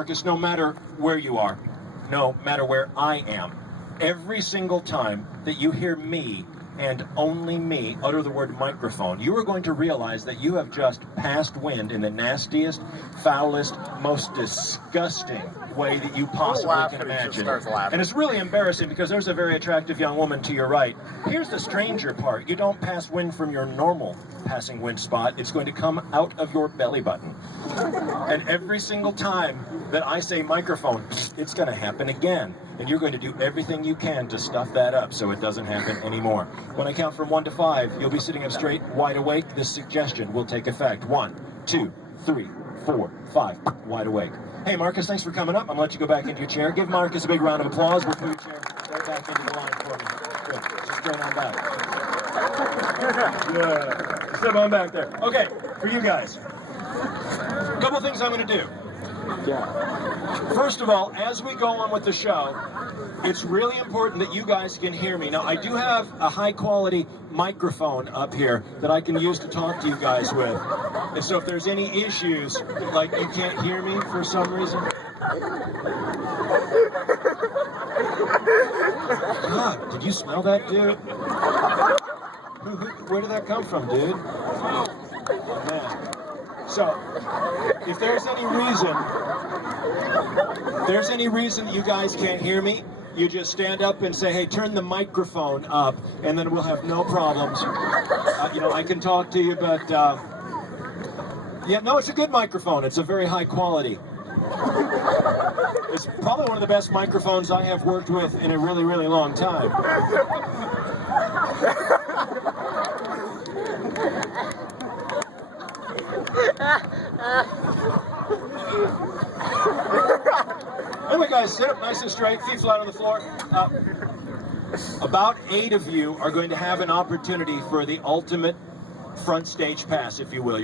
Marcus, no matter where you are, no matter where I am, every single time that you hear me and only me utter the word microphone, you are going to realize that you have just passed wind in the nastiest, foulest, most disgusting way that you possibly can imagine. And it's really embarrassing because there's a very attractive young woman to your right. Here's the stranger part. You don't pass wind from your normal passing wind spot. It's going to come out of your belly button. And every single time that I say microphone, it's going to happen again. And you're going to do everything you can to stuff that up so it doesn't happen anymore. When I count from 1 to 5, you'll be sitting up straight, wide awake. This suggestion will take effect. 1, 2, 3, 4, 5, wide awake. Hey, Marcus, thanks for coming up. I'm going to let you go back into your chair. Give Marcus a big round of applause. We'll put your chair right back into the line for me. Good. Just straight on back. Yeah. Step on back there. Okay, for you guys. A couple things I'm going to do. First of all, as we go on with the show, it's really important that you guys can hear me. Now, I do have a high-quality microphone up here that I can use to talk to you guys with. And so if there's any issues, like you can't hear me for some reason... God, did you smell that, dude? Where did that come from, dude? Oh, man. So, if there's any reason you guys can't hear me, you just stand up and say, hey, turn the microphone up, and then we'll have no problems. I can talk to you, but, yeah, no, it's a good microphone. It's a very high quality. It's probably one of the best microphones I have worked with in a really, really long time. Anyway, guys, sit up nice and straight, feet flat on the floor. About 8 of you are going to have an opportunity for the ultimate front stage pass, if you will.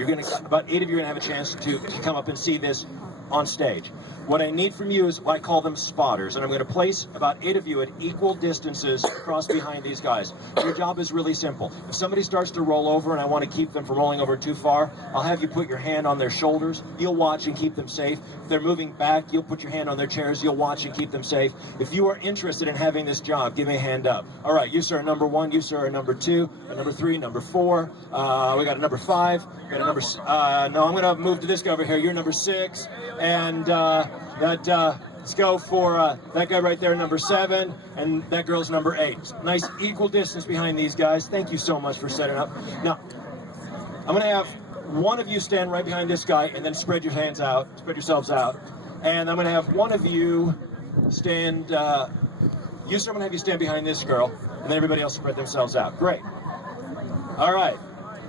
About 8 of you are going to have a chance to come up and see this on stage. What I need from you is, I call them spotters, and I'm going to place about 8 of you at equal distances across behind these guys. Your job is really simple. If somebody starts to roll over and I want to keep them from rolling over too far, I'll have you put your hand on their shoulders. You'll watch and keep them safe. If they're moving back, you'll put your hand on their chairs. You'll watch and keep them safe. If you are interested in having this job, give me a hand up. All right, you sir are number 1, you sir are number 2, number 3, number 4. We got a number 5. We got a number. No, I'm going to move to this guy over here. You're number 6, and let's go for that guy right there, number 7, and that girl's number 8. Nice equal distance behind these guys. Thank you so much for setting up. Now, I'm going to have one of you stand right behind this guy, and then spread yourselves out. And I'm going to have one of you stand. You sir, I'm going to have you stand behind this girl, and then everybody else spread themselves out. Great. All right.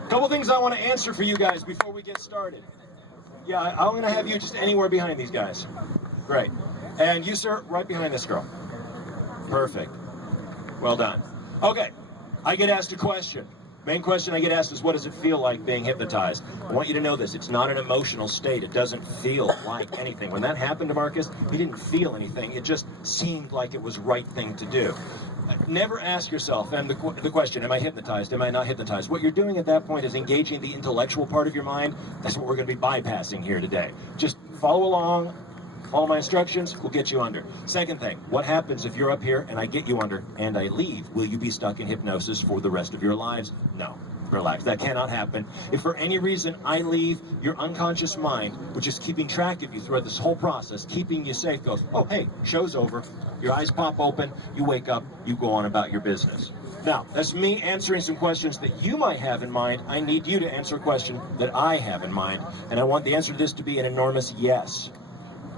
A couple things I want to answer for you guys before we get started. Yeah, I'm going to have you just anywhere behind these guys. Great. And you, sir, right behind this girl. Perfect. Well done. Okay, I get asked a question. Main question I get asked is, what does it feel like being hypnotized? I want you to know this. It's not an emotional state. It doesn't feel like anything. When that happened to Marcus, he didn't feel anything. It just seemed like it was the right thing to do. Never ask yourself, and the question, am I hypnotized, am I not hypnotized? What you're doing at that point is engaging the intellectual part of your mind. That's what we're going to be bypassing here today. Just follow along, follow my instructions, we'll get you under. Second thing, what happens if you're up here and I get you under and I leave? Will you be stuck in hypnosis for the rest of your lives? No. Relax, that cannot happen. If for any reason I leave, your unconscious mind, which is keeping track of you throughout this whole process, keeping you safe, goes, oh, hey, show's over. Your eyes pop open, you wake up, you go on about your business. Now, that's me answering some questions that you might have in mind. I need you to answer a question that I have in mind, and I want the answer to this to be an enormous yes.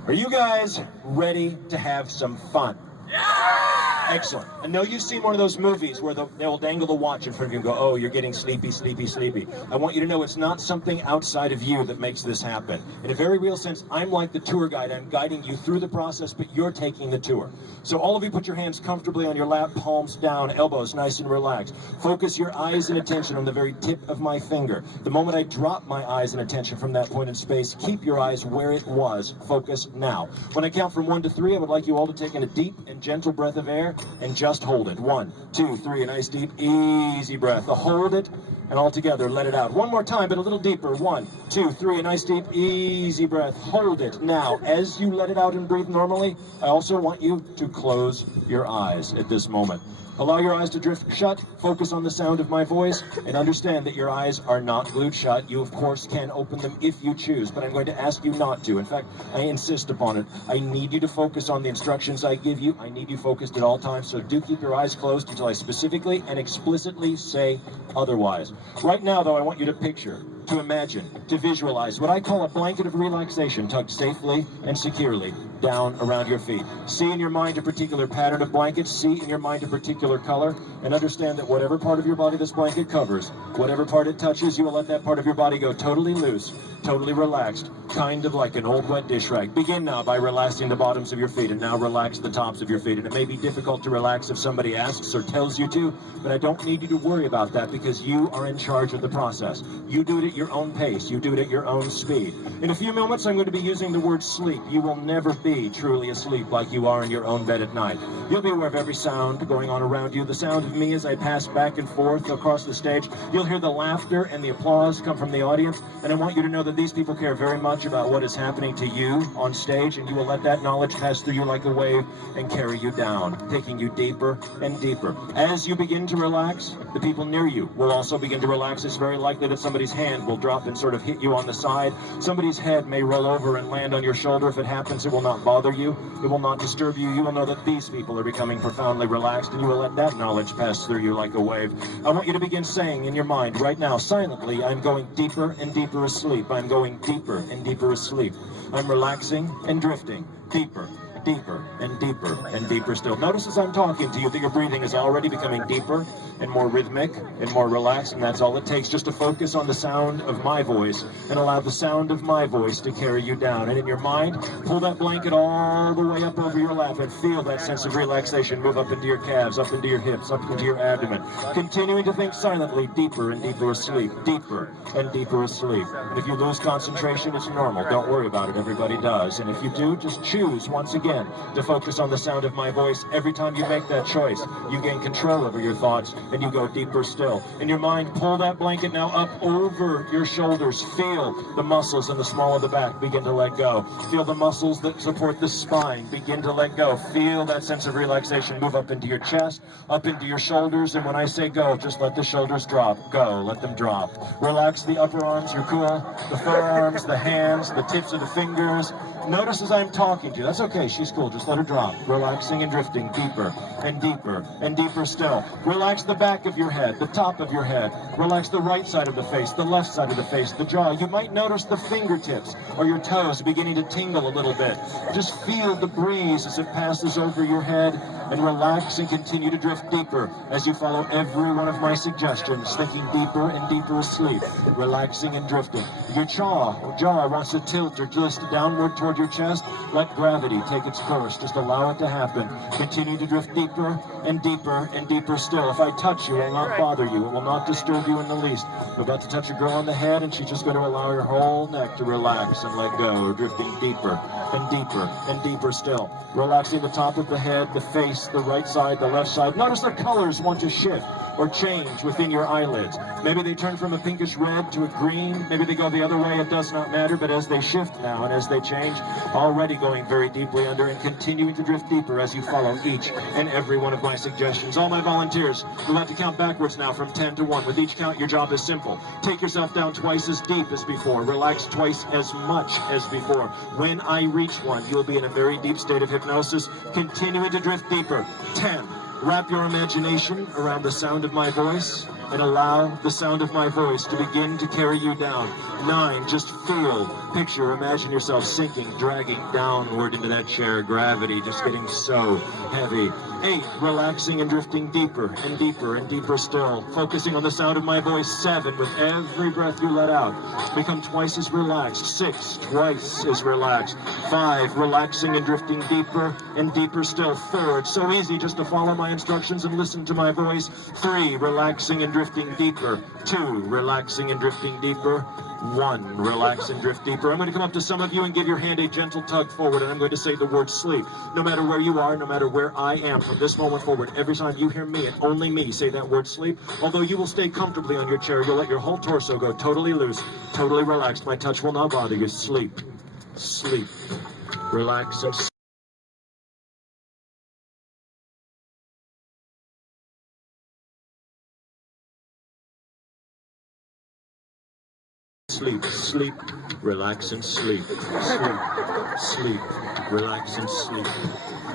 Are you guys ready to have some fun? Yeah! Excellent. I know you've seen one of those movies where they'll dangle the watch in front of you and go, oh, you're getting sleepy, sleepy, sleepy. I want you to know it's not something outside of you that makes this happen. In a very real sense, I'm like the tour guide. I'm guiding you through the process, but you're taking the tour. So all of you put your hands comfortably on your lap, palms down, elbows nice and relaxed. Focus your eyes and attention on the very tip of my finger. The moment I drop my eyes and attention from that point in space, keep your eyes where it was. Focus now. When I count from 1 to 3, I would like you all to take in a deep and gentle breath of air and just hold it. 1, 2, 3, a nice deep, easy breath. Hold it. and all together, let it out. One more time, but a little deeper. 1, 2, 3, a nice deep, easy breath. Hold it. Now, as you let it out and breathe normally, I also want you to close your eyes at this moment. Allow your eyes to drift shut, focus on the sound of my voice, and understand that your eyes are not glued shut. You, of course, can open them if you choose, but I'm going to ask you not to. In fact, I insist upon it. I need you to focus on the instructions I give you. I need you focused at all times, so do keep your eyes closed until I specifically and explicitly say otherwise. Right now, though, I want you to picture, to imagine, to visualize what I call a blanket of relaxation tucked safely and securely down around your feet. See in your mind a particular pattern of blankets, see in your mind a particular color, and understand that whatever part of your body this blanket covers, whatever part it touches, you will let that part of your body go totally loose, totally relaxed, kind of like an old wet dish rag. Begin now by relaxing the bottoms of your feet, and now relax the tops of your feet. And it may be difficult to relax if somebody asks or tells you to, but I don't need you to worry about that because you are in charge of the process. You do it at your own pace. You do it at your own speed. In a few moments, I'm going to be using the word sleep. You will never be truly asleep like you are in your own bed at night. You'll be aware of every sound going on around you, the sound of me as I pass back and forth across the stage. You'll hear the laughter and the applause come from the audience, and I want you to know that these people care very much about what is happening to you on stage, and you will let that knowledge pass through you like a wave and carry you down, taking you deeper and deeper. As you begin to relax, the people near you will also begin to relax. It's very likely that somebody's hand will drop and sort of hit you on the side. Somebody's head may roll over and land on your shoulder. If it happens, it will not bother you. It will not disturb you. You will know that these people are becoming profoundly relaxed, and you will let that knowledge pass through you like a wave. I want you to begin saying in your mind right now, silently, I'm going deeper and deeper asleep. I'm going deeper and deeper asleep. I'm relaxing and drifting deeper, deeper and deeper and deeper still. Notice as I'm talking to you that your breathing is already becoming deeper and more rhythmic and more relaxed, and that's all it takes, just to focus on the sound of my voice and allow the sound of my voice to carry you down. And in your mind, pull that blanket all the way up over your lap and feel that sense of relaxation move up into your calves, up into your hips, up into your abdomen. Continuing to think silently, deeper and deeper asleep, deeper and deeper asleep. And if you lose concentration, it's normal. Don't worry about it. Everybody does. And if you do, just choose once again to focus on the sound of my voice. Every time you make that choice, you gain control over your thoughts and you go deeper still. In your mind, pull that blanket now up over your shoulders. Feel the muscles in the small of the back begin to let go. Feel the muscles that support the spine begin to let go. Feel that sense of relaxation move up into your chest, up into your shoulders, and when I say go, just let the shoulders drop. Go, let them drop. Relax the upper arms, you're cool. The forearms, the hands, the tips of the fingers. Notice as I'm talking to you, that's okay, she's cool, just let her drop. Relaxing and drifting deeper and deeper and deeper still. Relax the back of your head, the top of your head. Relax the right side of the face, the left side of the face, the jaw. You might notice the fingertips or your toes beginning to tingle a little bit. Just feel the breeze as it passes over your head and relax and continue to drift deeper as you follow every one of my suggestions, thinking deeper and deeper asleep, relaxing and drifting. Your jaw wants to tilt or twist downward toward your chest. Let gravity take its course. Just allow it to happen. Continue to drift deeper and deeper and deeper still. If I touch you, it will not bother you. It will not disturb you in the least. I'm about to touch a girl on the head, and she's just going to allow her whole neck to relax and let go, drifting deeper and deeper and deeper still. Relaxing the top of the head, the face, the right side, the left side. Notice the colors want to shift or change within your eyelids. Maybe they turn from a pinkish red to a green. Maybe they go the other way. It does not matter. But as they shift now and as they change, already going very deeply under and continuing to drift deeper as you follow each and every one of my suggestions. All my volunteers, we'll have to count backwards now from 10 to 1. With each count, your job is simple. Take yourself down twice as deep as before. Relax twice as much as before. When I reach 1, you'll be in a very deep state of hypnosis, continuing to drift deeper. 10. Wrap your imagination around the sound of my voice and allow the sound of my voice to begin to carry you down. 9, just feel, picture, imagine yourself sinking, dragging downward into that chair, gravity just getting so heavy. 8, relaxing and drifting deeper and deeper and deeper still, focusing on the sound of my voice. 7, with every breath you let out, become twice as relaxed. 6, twice as relaxed. 5, relaxing and drifting deeper and deeper still. 4, it's so easy just to follow my instructions and listen to my voice. 3, relaxing and drifting deeper. 2, relaxing and drifting deeper. 1. Relax and drift deeper. I'm going to come up to some of you and give your hand a gentle tug forward, and I'm going to say the word sleep. No matter where you are, no matter where I am, from this moment forward, every time you hear me and only me say that word sleep, although you will stay comfortably on your chair, you'll let your whole torso go totally loose, totally relaxed. My touch will not bother you. Sleep. Sleep. Relax and sleep. Sleep, sleep, relax and sleep. Sleep, sleep, relax and sleep.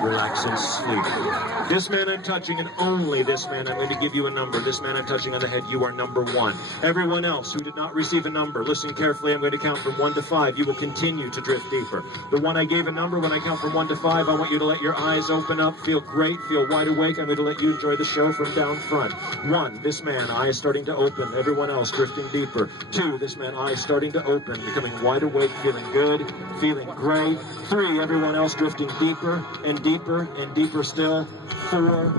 Relax and sleep. This man I'm touching, and only this man, I'm going to give you a number. This man I'm touching on the head, you are number 1. Everyone else who did not receive a number, listen carefully. I'm going to count from 1 to 5. You will continue to drift deeper. The one I gave a number, when I count from 1 to 5, I want you to let your eyes open up, feel great, feel wide awake. I'm going to let you enjoy the show from down front. 1, this man, eyes starting to open. Everyone else drifting deeper. 2, this man, eyes starting to open, becoming wide awake, feeling good, feeling great. 3, everyone else drifting deeper and deeper and deeper still. 4,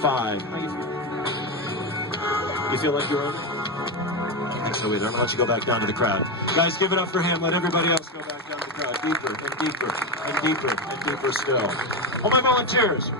5. How you feel? You feel like you're on? I think so either. I'm gonna let you go back down to the crowd. Guys, give it up for him. Let everybody else go back down to the crowd. Deeper and deeper and deeper and deeper still. All my volunteers.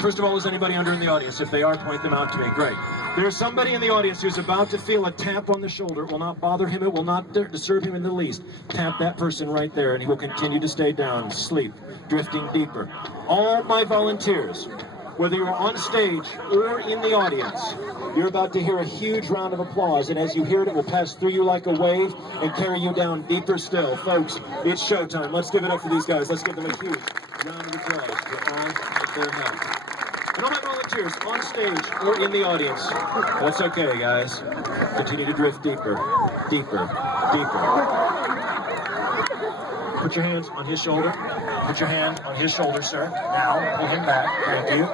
First of all, is anybody under in the audience? If they are, point them out to me. Great. There's somebody in the audience who's about to feel a tap on the shoulder. It will not bother him. It will not disturb him in the least. Tap that person right there, and he will continue to stay down, sleep, drifting deeper. All my volunteers, whether you're on stage or in the audience, you're about to hear a huge round of applause, and as you hear it, it will pass through you like a wave and carry you down deeper still. Folks, it's showtime. Let's give it up for these guys. Let's give them a huge round of applause for all of their help. And all my volunteers, on stage or in the audience, that's okay, guys. Continue to drift deeper, deeper, deeper. Put your hands on his shoulder. Put your hand on his shoulder, sir. Now, pull him back. Thank you.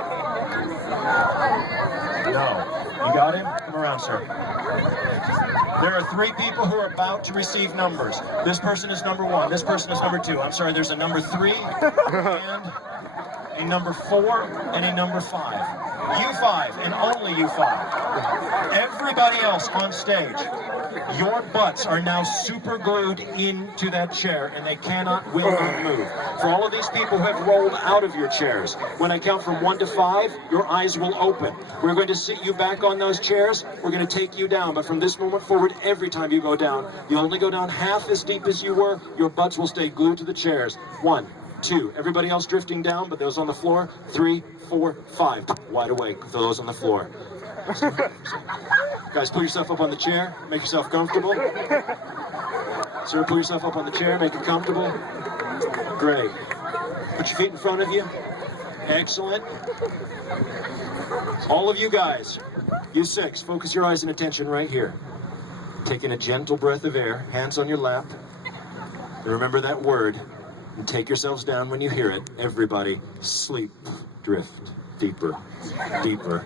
No. You got him? Come around, sir. There are 3 people who are about to receive numbers. This person is number 1. This person is number 2. I'm sorry, there's a number 3 and a number 4 and a number 5. You 5 and only you 5. Everybody else on stage, your butts are now super glued into that chair and they cannot, will not move. For all of these people who have rolled out of your chairs, when I count from 1 to 5, your eyes will open. We're going to sit you back on those chairs. We're going to take you down. But from this moment forward, every time you go down, you only go down half as deep as you were. Your butts will stay glued to the chairs. 1, 2. Everybody else drifting down, but those on the floor. 3, 4, 5. Wide awake for those on the floor. Guys, pull yourself up on the chair. Make yourself comfortable. Sir, pull yourself up on the chair. Make it comfortable. Great. Put your feet in front of you. Excellent. All of you guys, you 6, focus your eyes and attention right here. Taking a gentle breath of air, hands on your lap. And remember that word. And take yourselves down when you hear it. Everybody, sleep, drift, deeper, deeper,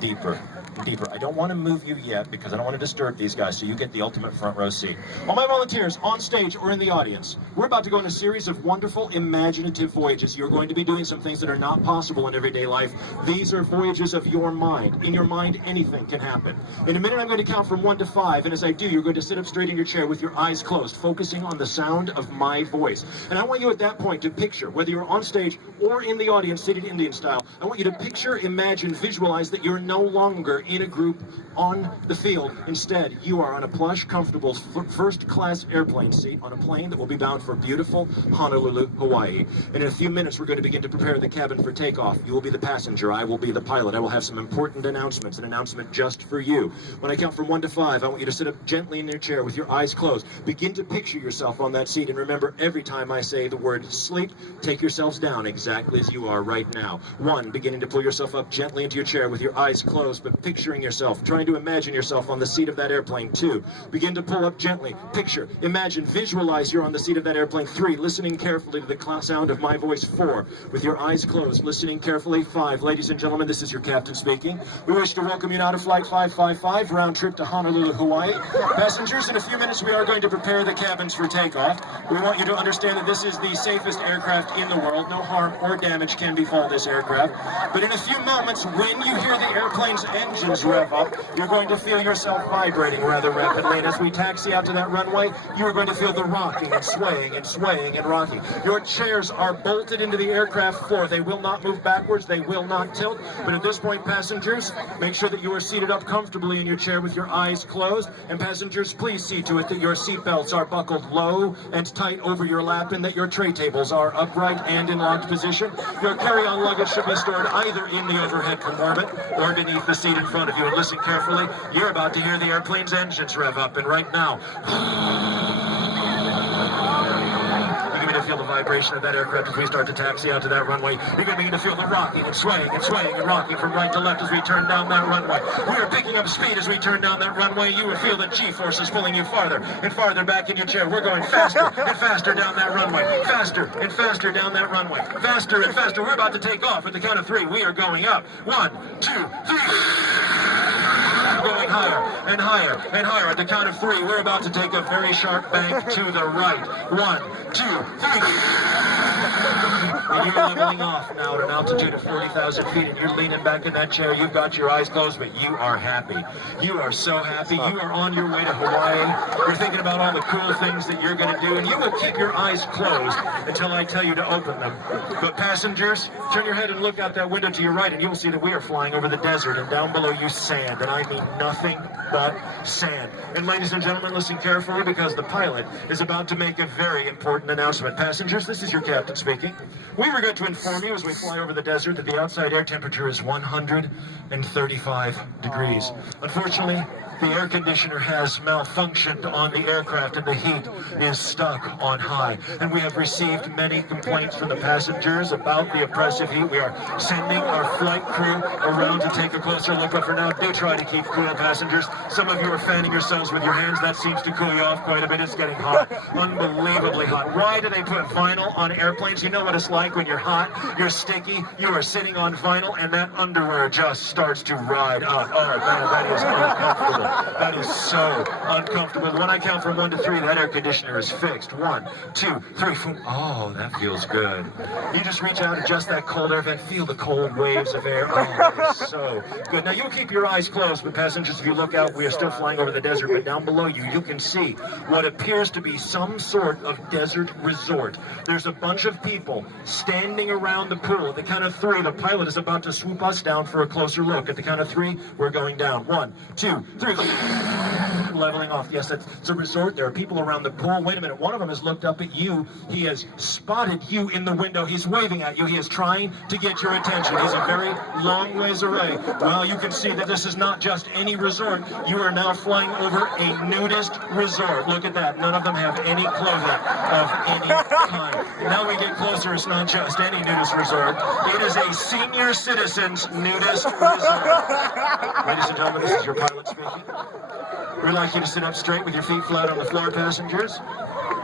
deeper, deeper. I don't want to move you yet because I don't want to disturb these guys, so you get the ultimate front row seat. All my volunteers, on stage or in the audience, we're about to go on a series of wonderful, imaginative voyages. You're going to be doing some things that are not possible in everyday life. These are voyages of your mind. In your mind, anything can happen. In a minute, I'm going to count from 1 to 5, and as I do, you're going to sit up straight in your chair with your eyes closed, focusing on the sound of my voice. And I want you at that point to picture, whether you're on stage or in the audience, seated Indian style, I want you to picture, imagine, visualize that you're no longer in a group on the field. Instead, you are on a plush, comfortable, first-class airplane seat on a plane that will be bound for beautiful Honolulu, Hawaii. And in a few minutes, we're going to begin to prepare the cabin for takeoff. You will be the passenger. I will be the pilot. I will have some important announcements, an announcement just for you. When I count from 1 to 5, I want you to sit up gently in your chair with your eyes closed. Begin to picture yourself on that seat, and remember, every time I say the word sleep, take yourselves down exactly as you are right now. 1, beginning to pull yourself up gently into your chair with your eyes closed, but picturing yourself, trying to imagine yourself on the seat of that airplane. 2, begin to pull up gently, picture, imagine, visualize you're on the seat of that airplane. 3, listening carefully to the sound of my voice. 4, with your eyes closed, listening carefully. 5, ladies and gentlemen, this is your captain speaking. We wish to welcome you now to Flight 555, round trip to Honolulu, Hawaii. Passengers, in a few minutes we are going to prepare the cabins for takeoff. We want you to understand that this is the safest aircraft in the world. No harm or damage can befall this aircraft. But in a few moments, when you hear the airplane's engines rev rev up, you're going to feel yourself vibrating rather rapidly. And as we taxi out to that runway, you're going to feel the rocking and swaying and swaying and rocking. Your chairs are bolted into the aircraft floor. They will not move backwards. They will not tilt. But at this point, passengers, make sure that you are seated up comfortably in your chair with your eyes closed. And passengers, please see to it that your seatbelts are buckled low and tight over your lap and that your tray tables are upright and in locked position. Your carry-on luggage should be stored either in the overhead compartment or beneath the seat in front of you. And listen carefully, you're about to hear the airplane's engines rev up, and right now, you're going to feel the vibration of that aircraft as we start to taxi out to that runway. You're going to begin to feel the rocking and swaying and swaying and rocking from right to left as we turn down that runway. We are picking up speed as we turn down that runway. You will feel the G-forces pulling you farther and farther back in your chair. We're going faster and faster down that runway. Faster and faster down that runway. Faster and faster. We're about to take off. At the count of 3, we are going up. 1, 2, 3. Going higher and higher and higher. At the count of 3, we're about to take a very sharp bank to the right. 1, 2, 3. And you're leveling off now at an altitude of 40,000 feet, and you're leaning back in that chair. You've got your eyes closed, but you are happy. You are so happy. You are on your way to Hawaii. You're thinking about all the cool things that you're going to do, and you will keep your eyes closed until I tell you to open them. But passengers, turn your head and look out that window to your right, and you'll see that we are flying over the desert, and down below you sand, and I mean nothing but sand. And ladies and gentlemen, listen carefully, because the pilot is about to make a very important announcement. Passengers, this is your captain speaking. We were going to inform you as we fly over the desert that the outside air temperature is 135 degrees. Unfortunately, the air conditioner has malfunctioned on the aircraft and the heat is stuck on high. And we have received many complaints from the passengers about the oppressive heat. We are sending our flight crew around to take a closer look, but for now, do try to keep cool, passengers. Some of you are fanning yourselves with your hands. That seems to cool you off quite a bit. It's getting hot, unbelievably hot. Why do they put vinyl on airplanes? You know what it's like when you're hot, you're sticky, you are sitting on vinyl, and that underwear just starts to ride up. Oh, man, that is uncomfortable. That is so uncomfortable. When I count from 1 to 3, that air conditioner is fixed. 1, 2, 3, 4. Oh, that feels good. You just reach out, adjust that cold air vent, feel the cold waves of air. Oh, that is so good. Now, you'll keep your eyes closed, but passengers, if you look out, we are still flying over the desert, but down below you, you can see what appears to be some sort of desert resort. There's a bunch of people standing around the pool. At the count of 3, the pilot is about to swoop us down for a closer look. At the count of 3, we're going down. 1, 2, 3. Leveling off. Yes, it's a resort. There are people around the pool. Wait a minute. One of them has looked up at you. He has spotted you in the window. He's waving at you. He is trying to get your attention. He's a very long ways away. Well, you can see that this is not just any resort. You are now flying over a nudist resort. Look at that. None of them have any clothing of any kind. Now we get closer. It's not just any nudist resort. It is a senior citizens nudist resort. Ladies and gentlemen, this is your pilot speaking. We'd like you to sit up straight with your feet flat on the floor, passengers.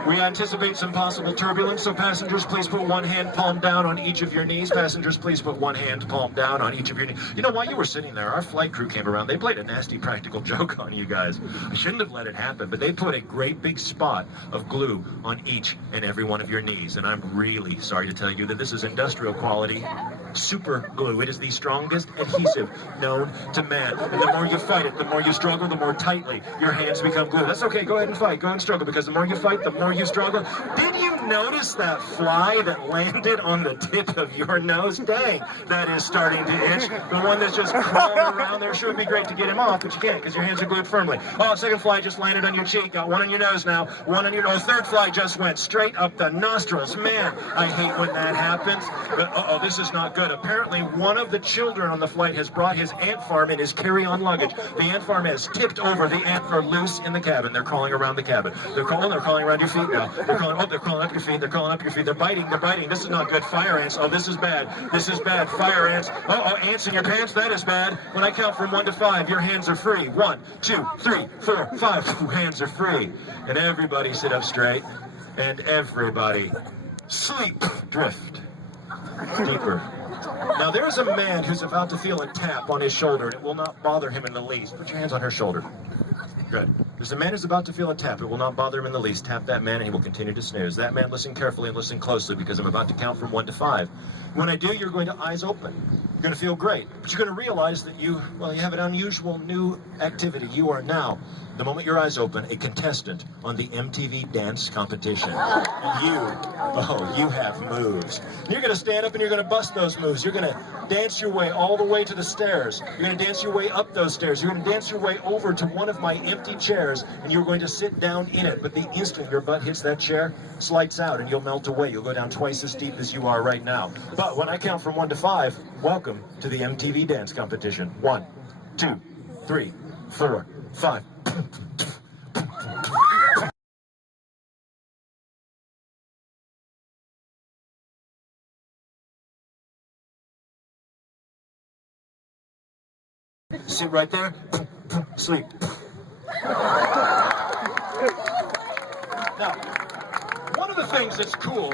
We anticipate some possible turbulence, so passengers, please put one hand palm down on each of your knees. Passengers, please put one hand palm down on each of your knees. You know, while you were sitting there, our flight crew came around. They played a nasty practical joke on you guys. I shouldn't have let it happen, but they put a great big spot of glue on each and every one of your knees. And I'm really sorry to tell you that this is industrial quality super glue. It is the strongest adhesive known to man. And the more you fight it, the more you struggle, the more tightly your hands become glued. That's okay. Go ahead and fight. Go and struggle, because the more you fight, the more you struggle. Did you notice that fly that landed on the tip of your nose? Dang, that is starting to itch. The one that's just crawling around there. Sure would be great to get him off, but you can't because your hands are glued firmly. Oh, second fly just landed on your cheek. Got one on your nose now. One on your nose. Third fly just went straight up the nostrils. Man, I hate when that happens. But this is not good. Apparently, one of the children on the flight has brought his ant farm in his carry-on luggage. The ant farm has tipped over. The ants are loose in the cabin. They're crawling around the cabin. They're crawling around your feet now. They're crawling up your feet. They're crawling up your feet. They're biting. This is not good. Fire ants. Oh, this is bad. This is bad. Fire ants. Ants in your pants. That is bad. When I count from 1 to 5, your hands are free. 1, 2, 3, 4, 5. Hands are free. And everybody sit up straight. And everybody sleep. Drift. Deeper. Now, there's a man who's about to feel a tap on his shoulder, and it will not bother him in the least. Put your hands on her shoulder. Good. There's a man who's about to feel a tap. It will not bother him in the least. Tap that man and he will continue to snooze. That man, listen carefully and listen closely because I'm about to count from 1 to 5. When I do, you're going to eyes open. You're going to feel great. But you're going to realize that you have an unusual new activity. You are now, the moment your eyes open, a contestant on the MTV dance competition. You have moves. And you're going to stand up and you're going to bust those moves. You're going to dance your way all the way to the stairs. You're going to dance your way up those stairs. You're going to dance your way over to one of my empty chairs, and you're going to sit down in it. But the instant your butt hits that chair, slides out, and you'll melt away. You'll go down twice as deep as you are right now. But when I count from 1 to 5, welcome to the MTV dance competition. 1, 2, 3, 4, 5. Sit right there, sleep. Now, one of the things that's cool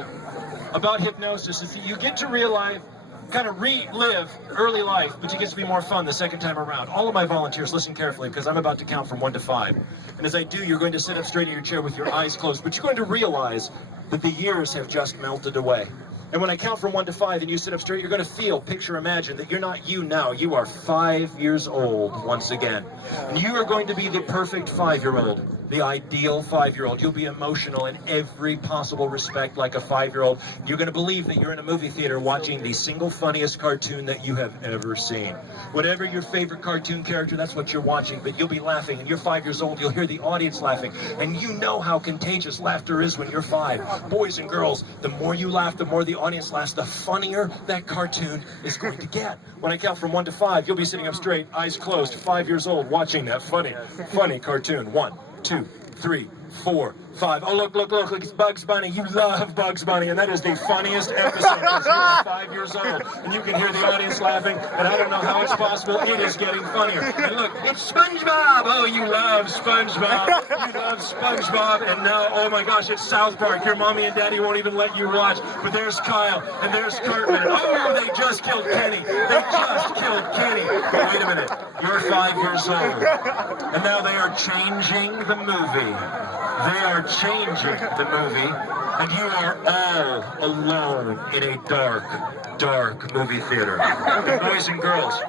about hypnosis is that you get to relive, kind of relive early life, but it gets to be more fun the second time around. All of my volunteers, listen carefully, because I'm about to count from 1 to 5. And as I do, you're going to sit up straight in your chair with your eyes closed, but you're going to realize that the years have just melted away. And when I count from 1 to 5 and you sit up straight, you're going to feel, picture, imagine that you're not you now. You are 5 years old once again. And you are going to be the perfect 5-year-old, the ideal 5-year-old. You'll be emotional in every possible respect like a 5-year-old. You're going to believe that you're in a movie theater watching the single funniest cartoon that you have ever seen. Whatever your favorite cartoon character, that's what you're watching. But you'll be laughing, and you're 5 years old. You'll hear the audience laughing. And you know how contagious laughter is when you're 5. Boys and girls, the more you laugh, the more the audience laughs, the funnier that cartoon is going to get. When I count from 1 to 5, you'll be sitting up straight, eyes closed, 5 years old, watching that funny cartoon. 1, 2, 3, 4, 5. Oh, look, it's Bugs Bunny. You love Bugs Bunny, and that is the funniest episode because you are 5 years old, and you can hear the audience laughing, and I don't know how it's possible. It is getting funnier. And look, it's SpongeBob. Oh, you love SpongeBob. You love SpongeBob, and now, oh my gosh, it's South Park. Your mommy and daddy won't even let you watch, but there's Kyle, and there's Cartman. Oh, they just killed Kenny. They just killed Kenny. But wait a minute. You're 5 years old, and now they are changing the movie. They are changing the movie, and you are all alone in a dark movie theater. And boys and girls,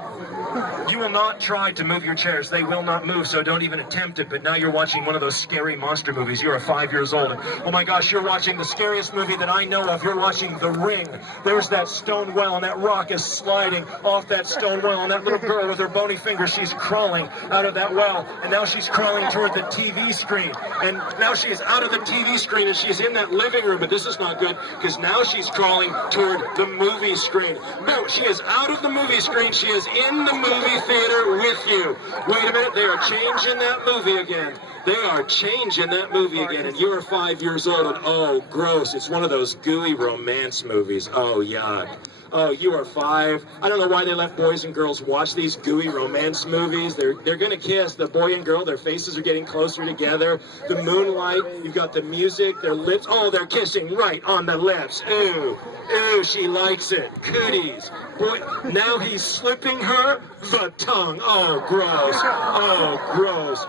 you will not try to move your chairs. They will not move, so don't even attempt it. But now you're watching one of those scary monster movies. You're 5 years old, and oh my gosh, you're watching the scariest movie that I know of. You're watching The Ring. There's that stone well, and that rock is sliding off that stone well, and that little girl with her bony finger, she's crawling out of that well, and now she's crawling toward the TV screen. And now she is out of the TV screen, and she's in that living room, but this is not good, because now she's crawling toward the movie screen. No, she is out of the movie screen. She is in the movie theater with you. Wait a minute, they are changing that movie again. They are changing that movie again, and you're 5 years old, and oh, gross. It's one of those gooey romance movies. Oh, yuck. Oh, you are 5. I don't know why they let boys and girls watch these gooey romance movies. They're going to kiss, the boy and girl. Their faces are getting closer together. The moonlight, you've got the music, their lips. Oh, they're kissing right on the lips. Ooh, ooh, she likes it. Cooties. Boy, now he's slipping her the tongue. Oh, gross. Oh, gross.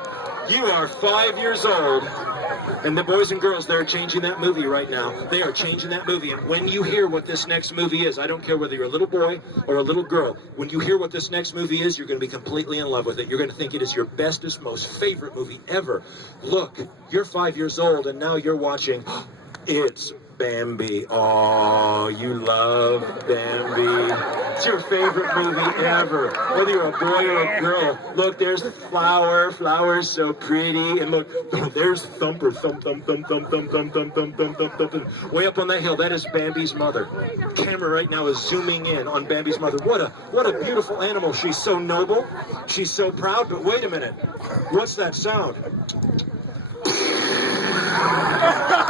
You are 5 years old. And the boys and girls, they're changing that movie right now. They are changing that movie. And when you hear what this next movie is, I don't care whether you're a little boy or a little girl, when you hear what this next movie is, you're going to be completely in love with it. You're going to think it is your bestest, most favorite movie ever. Look, you're 5 years old, and now you're watching It's Bambi. Oh, you love Bambi. It's your favorite movie ever, whether you're a boy or a girl. Look, there's Flower. Flower's so pretty. And look, oh, there's Thumper. Thump, thump, thump, thump, thump, thump, thump, thump, thump, thump, thump. Way up on that hill, that is Bambi's mother. Camera right now is zooming in on Bambi's mother. What a beautiful animal. She's so noble. She's so proud. But wait a minute. What's that sound?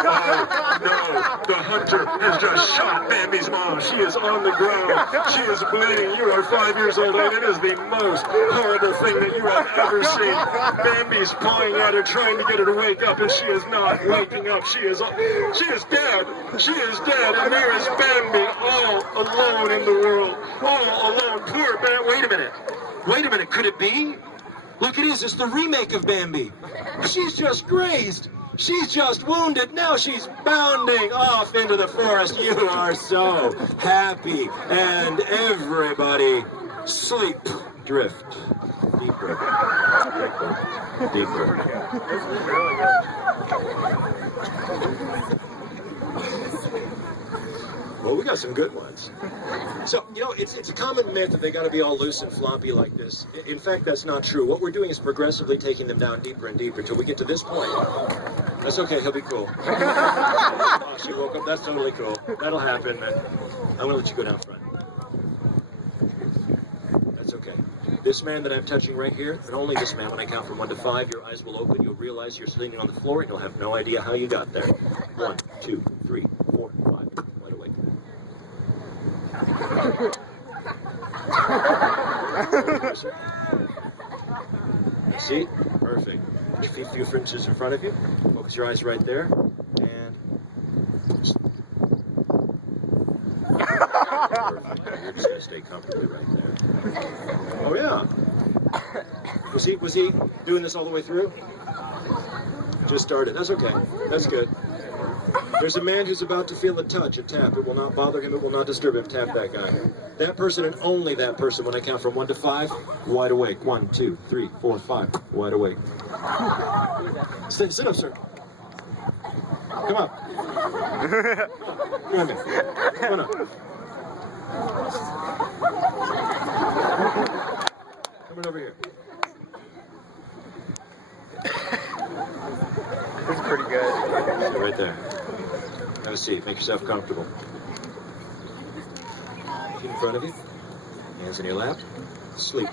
Oh, no, the hunter has just shot Bambi's mom. She is on the ground. She is bleeding. You are 5 years old, and it is the most horrible thing that you have ever seen. Bambi's pawing at her, trying to get her to wake up, and she is not waking up. She is dead. She is dead, and there is Bambi all alone in the world. All alone. Poor Bambi. Wait a minute. Could it be? Look, it is. It's the remake of Bambi. She's just grazed. She's just wounded. Now she's bounding off into the forest. You are so happy. And everybody sleep. Drift. Deeper. Deeper. Well, we got some good ones. So, you know, it's a common myth that they got to be all loose and floppy like this. In fact, that's not true. What we're doing is progressively taking them down deeper and deeper until we get to this point. That's okay, he'll be cool. Oh, she woke up, that's totally cool. That'll happen. I'm going to let you go down front. That's okay. This man that I'm touching right here, and only this man, when I count from 1 to 5, your eyes will open, you'll realize you're leaning on the floor, and you'll have no idea how you got there. 1, 2, 3, 4, 5. Wide awake. See? Perfect. Put your feet a few inches in front of you. Focus your eyes right there. And... Perfect. You're just going to stay comfortably right there. Oh, yeah. Was he doing this all the way through? Just started. That's okay. That's good. There's a man who's about to feel a touch, a tap. It will not bother him. It will not disturb him. Tap that guy. That person and only that person, when I count from 1 to 5, wide awake. 1, 2, 3, 4, 5. Wide awake. Sit up, sir. Come up. Come on, man. Come on up. Come on over here. This is pretty good. Sit right there. Have a seat. Make yourself comfortable. Feet in front of you. Hands in your lap. Sleep.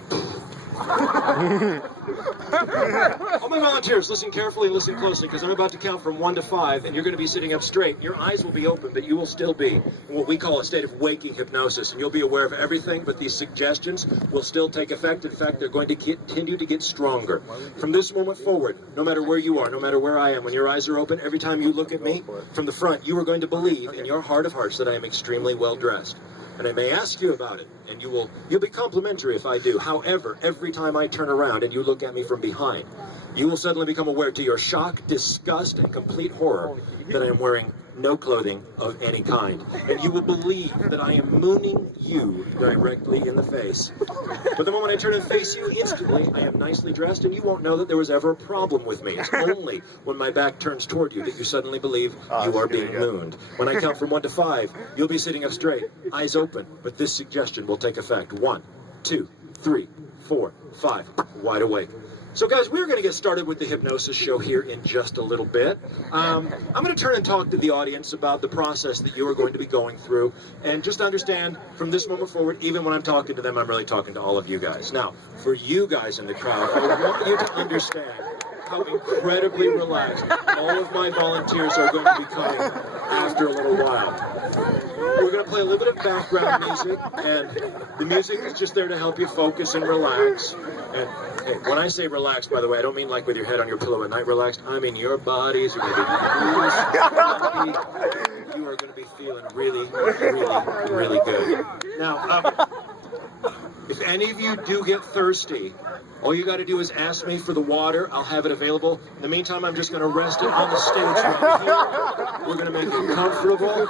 All my volunteers, listen carefully and listen closely, because I'm about to count from 1 to 5, and you're going to be sitting up straight. Your eyes will be open, but you will still be in what we call a state of waking hypnosis, and you'll be aware of everything, but these suggestions will still take effect. In fact, they're going to continue to get stronger. From this moment forward, no matter where you are, no matter where I am, when your eyes are open, every time you look at me from the front, you are going to believe in your heart of hearts that I am extremely well dressed. And I may ask you about it, and you'll be complimentary if I do. However, every time I turn around and you look at me from behind, you will suddenly become aware, to your shock, disgust, and complete horror, that I am wearing no clothing of any kind. And you will believe that I am mooning you directly in the face. But the moment I turn and face you, instantly, I am nicely dressed, and you won't know that there was ever a problem with me. It's only when my back turns toward you that you suddenly believe you are being mooned. When I count from 1 to 5, you'll be sitting up straight, eyes open, but this suggestion will take effect. 1, 2, 3, 4, 5, wide awake. So guys, we're going to get started with the hypnosis show here in just a little bit. I'm going to turn and talk to the audience about the process that you are going to be going through, and just understand from this moment forward, even when I'm talking to them, I'm really talking to all of you guys. Now, for you guys in the crowd, I want you to understand how incredibly relaxed all of my volunteers are going to be coming after a little while. We're going to play a little bit of background music, and the music is just there to help you focus and relax. And when I say relax, by the way, I don't mean like with your head on your pillow at night relaxed. I mean your bodies are going to be loose. You are going to be feeling really, really, really good. Now, if any of you do get thirsty, all you got to do is ask me for the water. I'll have it available. In the meantime, I'm just going to rest it on the stage right here. We're going to make it comfortable.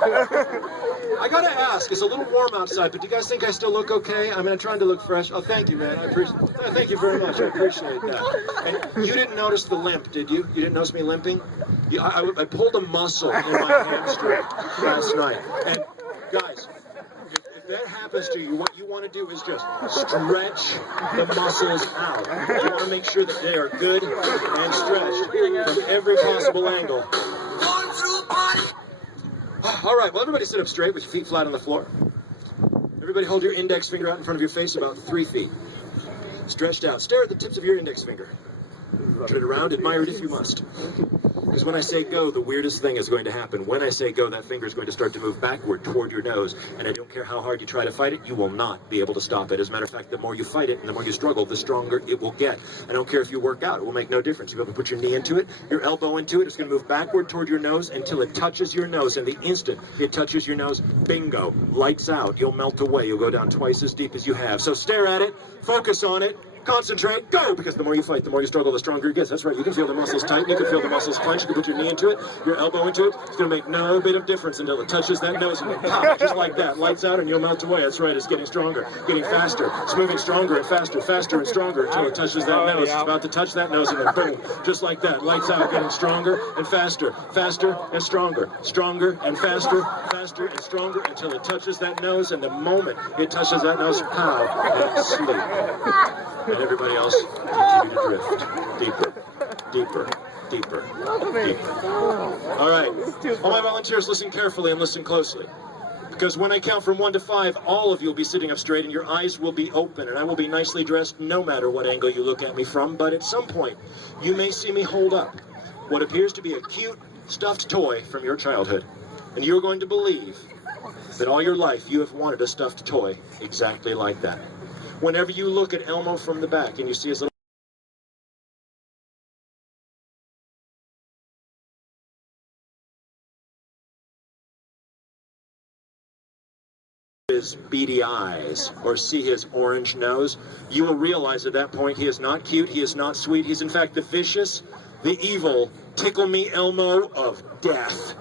I got to ask, it's a little warm outside, but do you guys think I still look okay? I mean, I'm trying to look fresh. Oh, thank you, man. Thank you very much. I appreciate that. And you didn't notice the limp, did you? You didn't notice me limping? I pulled a muscle in my hamstring last night. And guys, if that happens to you, what you want to do is just stretch the muscles out. You want to make sure that they are good and stretched from every possible angle. All right, well, everybody sit up straight with your feet flat on the floor. Everybody hold your index finger out in front of your face about 3 feet. Stretched out. Stare at the tips of your index finger. Turn it around, admire it if you must. Because when I say go, the weirdest thing is going to happen. When I say go, that finger is going to start to move backward toward your nose, and I don't care how hard you try to fight it, you will not be able to stop it. As a matter of fact, the more you fight it and the more you struggle, the stronger it will get. I don't care if you work out, it will make no difference. You'll be able to put your knee into it, your elbow into it, it's going to move backward toward your nose until it touches your nose, and the instant it touches your nose, bingo, lights out, you'll melt away, you'll go down twice as deep as you have. So stare at it, focus on it, concentrate, go! Because the more you fight, the more you struggle, the stronger it gets. That's right, you can feel the muscles tighten, you can feel the muscles clench, you can put your knee into it, your elbow into it. It's going to make no bit of difference until it touches that nose and then pop, just like that. Lights out and you'll melt away. That's right, it's getting stronger, getting faster. It's moving stronger and faster, faster and stronger until it touches that nose. It's about to touch that nose and then boom, just like that. Lights out, getting stronger and faster, faster and stronger, stronger and faster, faster and stronger until it touches that nose, and the moment it touches that nose, pow, and sleep. And everybody else continue to drift deeper, deeper, deeper, deeper. All right, all my volunteers, listen carefully and listen closely. Because when I count from 1 to 5, all of you will be sitting up straight and your eyes will be open, and I will be nicely dressed no matter what angle you look at me from. But at some point, you may see me hold up what appears to be a cute, stuffed toy from your childhood. And you're going to believe that all your life you have wanted a stuffed toy exactly like that. Whenever you look at Elmo from the back and you see his little his beady eyes or see his orange nose, you will realize at that point he is not cute, he is not sweet, he's in fact the vicious, the evil, tickle me Elmo of death.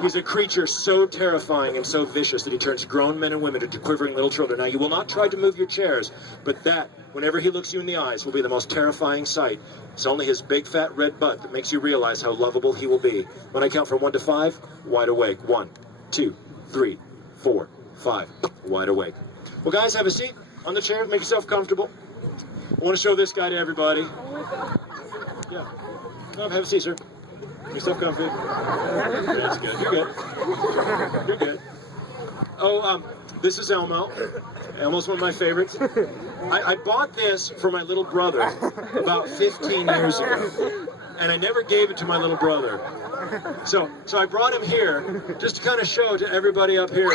He's a creature so terrifying and so vicious that he turns grown men and women into quivering little children. Now you will not try to move your chairs, but that, whenever he looks you in the eyes, will be the most terrifying sight. It's only his big fat red butt that makes you realize how lovable he will be. When I count from 1 to 5, wide awake. 1, 2, 3, 4, 5, wide awake. Well, guys, have a seat on the chair. Make yourself comfortable. I want to show this guy to everybody. Yeah. No, have a seat, sir. Make yourself comfy. That's good. You're good. You're good. Oh, this is Elmo. Elmo's one of my favorites. I bought this for my little brother about 15 years ago, and I never gave it to my little brother. So I brought him here just to kind of show to everybody up here.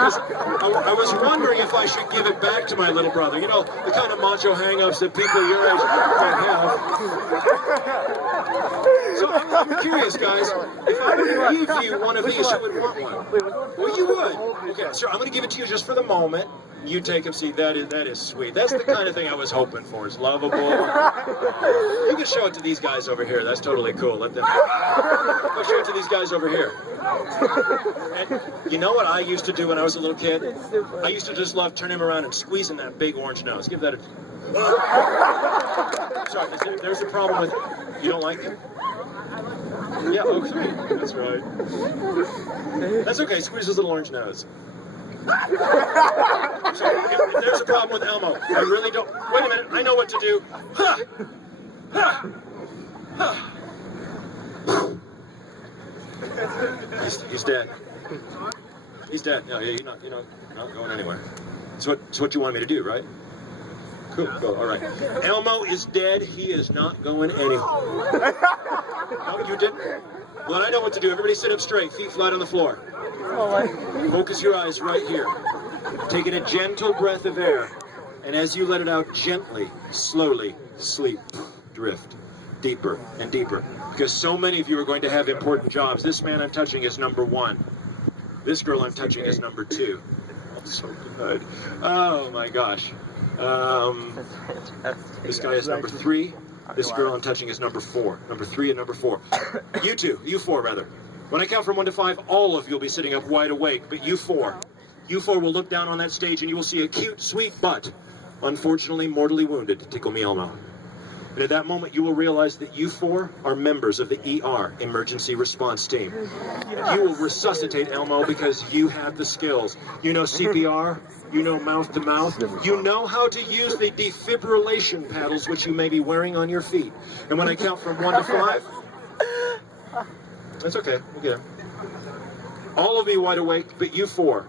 I was wondering if I should give it back to my little brother. You know, the kind of macho hang-ups that people your age might have. So I'm curious, guys. If I were to give you one of these, you would want one. Well, you would. Okay, sir, I'm going to give it to you just for the moment. You take a seat. That is sweet. That's the kind of thing I was hoping for. It's lovable. You can show it to these guys over here. That's totally cool. Let them. Go show it to these guys over here. And you know what I used to do when I was a little kid? I used to just love turning him around and squeezing that big orange nose. Give that a. Sorry, there's a problem with. You don't like it? Yeah. Okay. That's right. That's okay. Squeeze his little orange nose. So, if there's a problem with Elmo, I really don't. Wait a minute, I know what to do. Ha! Ha! Ha! He's dead. He's dead. No, yeah, you're not going anywhere. It's what you want me to do, right? Cool. All right. Elmo is dead. He is not going anywhere. No, you didn't. Well, I know what to do. Everybody sit up straight, feet flat on the floor. Focus your eyes right here. Taking a gentle breath of air, and as you let it out gently, slowly, sleep, drift, deeper and deeper. Because so many of you are going to have important jobs. This man I'm touching is number 1. This girl I'm touching is number 2. Oh, so good. Oh my gosh. This guy is number 3. This girl I'm touching is number 4. Number 3 and number 4. You 4 rather. When I count from 1 to 5, all of you will be sitting up wide awake, but you 4 will look down on that stage and you will see a cute, sweet butt, unfortunately mortally wounded, tickle me Elmo. And at that moment, you will realize that you 4 are members of the ER, Emergency Response Team. You will resuscitate Elmo because you have the skills. You know CPR, you know mouth-to-mouth, you know how to use the defibrillation paddles which you may be wearing on your feet. And when I count from 1 to 5, that's okay, we'll get him. All of you wide awake, but you 4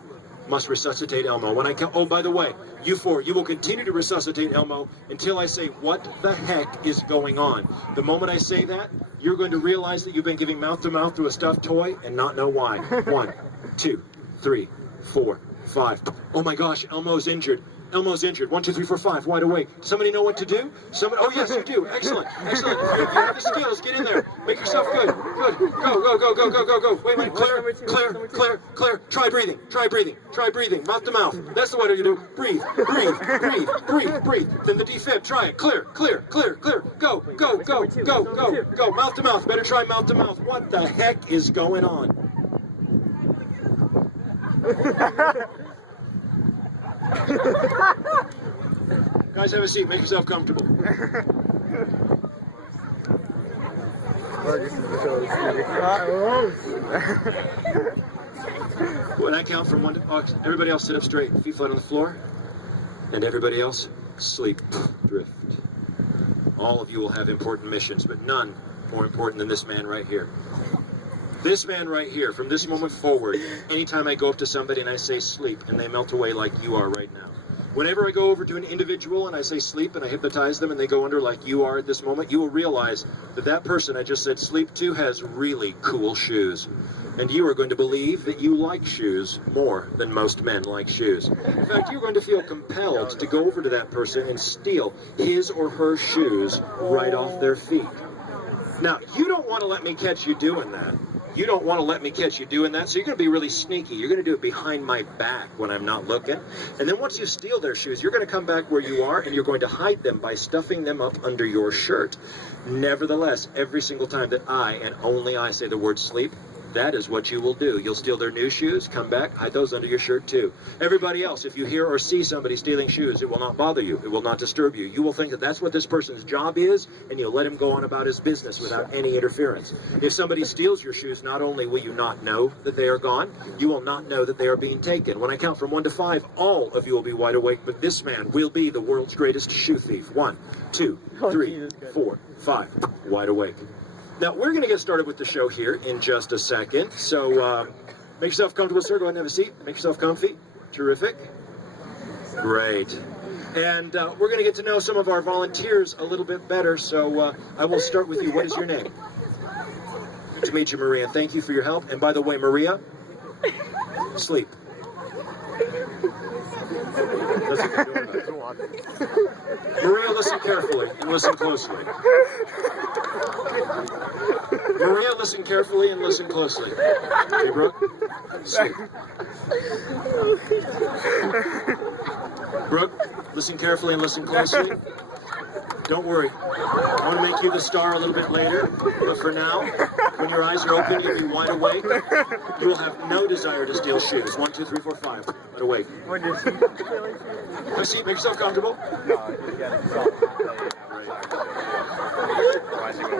must resuscitate Elmo. When I count, oh, by the way, you 4, you will continue to resuscitate Elmo until I say, what the heck is going on? The moment I say that, you're going to realize that you've been giving mouth-to-mouth to a stuffed toy and not know why. 1, 2, 3, 4, 5. Oh my gosh, Elmo's injured. Elmo's injured. 1, 2, 3, 4, 5. Wide awake. Somebody know what to do? Somebody? Oh yes, you do. Excellent. Excellent. If you have the skills, get in there. Make yourself good. Good. Go. Go. Go. Go. Go. Go. Go. Wait a minute. Claire. Claire. Claire. Claire. Try breathing. Try breathing. Try breathing. Mouth to mouth. That's the way you do. Breathe. Breathe. Breathe. Breathe. Breathe. Then the defib. Try it. Clear. Clear. Clear. Clear. Go. Go. Go. Go. Go. Go. Mouth to mouth. Better try mouth to mouth. What the heck is going on? Guys, have a seat. Make yourself comfortable. When I count from 1 to everybody else sit up straight, feet flat on the floor, and everybody else sleep, drift. All of you will have important missions, but none more important than this man right here. This man right here, from this moment forward, anytime I go up to somebody and I say sleep, and they melt away like you are right now. Whenever I go over to an individual and I say sleep and I hypnotize them and they go under like you are at this moment, you will realize that that person I just said sleep to has really cool shoes. And you are going to believe that you like shoes more than most men like shoes. In fact, you're going to feel compelled to go over to that person and steal his or her shoes right off their feet. Now, you don't want to let me catch you doing that. You don't want to let me catch you doing that, so you're going to be really sneaky. You're going to do it behind my back when I'm not looking. And then once you steal their shoes, you're going to come back where you are, and you're going to hide them by stuffing them up under your shirt. Nevertheless, every single time that I, and only I, say the word sleep, that is what you will do. You'll steal their new shoes, come back, hide those under your shirt too. Everybody else, if you hear or see somebody stealing shoes, it will not bother you. It will not disturb you. You will think that that's what this person's job is, and you'll let him go on about his business without any interference. If somebody steals your shoes, not only will you not know that they are gone, you will not know that they are being taken. When I count from 1 to 5, all of you will be wide awake, but this man will be the world's greatest shoe thief. 1, 2, 3, 4, 5, wide awake. Now, we're going to get started with the show here in just a second, so make yourself comfortable, sir. Go ahead and have a seat. Make yourself comfy. Terrific. Great. And we're going to get to know some of our volunteers a little bit better, so I will start with you. What is your name? Good to meet you, Maria. Thank you for your help. And by the way, Maria, sleep. Maria, listen carefully and listen closely. Maria, listen carefully and listen closely. Hey, Brooke, sleep. Brooke, listen carefully and listen closely. Don't worry. I want to make you the star a little bit later, but for now, when your eyes are open, you'll be wide awake. You will have no desire to steal shoes. 1, 2, 3, 4, 5. Wide awake. Have a seat. Make yourself comfortable.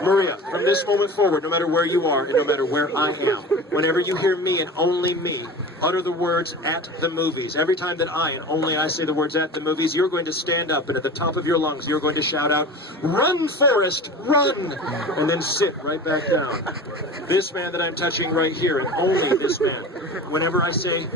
Maria, from this moment forward, no matter where you are and no matter where I am, whenever you hear me and only me utter the words "at the movies," every time that I and only I say the words "at the movies," you're going to stand up and at the top of your lungs, you're going to shout out, "Run, Forrest, run!" and then sit right back down. This man that I'm touching right here, and only this man, whenever I say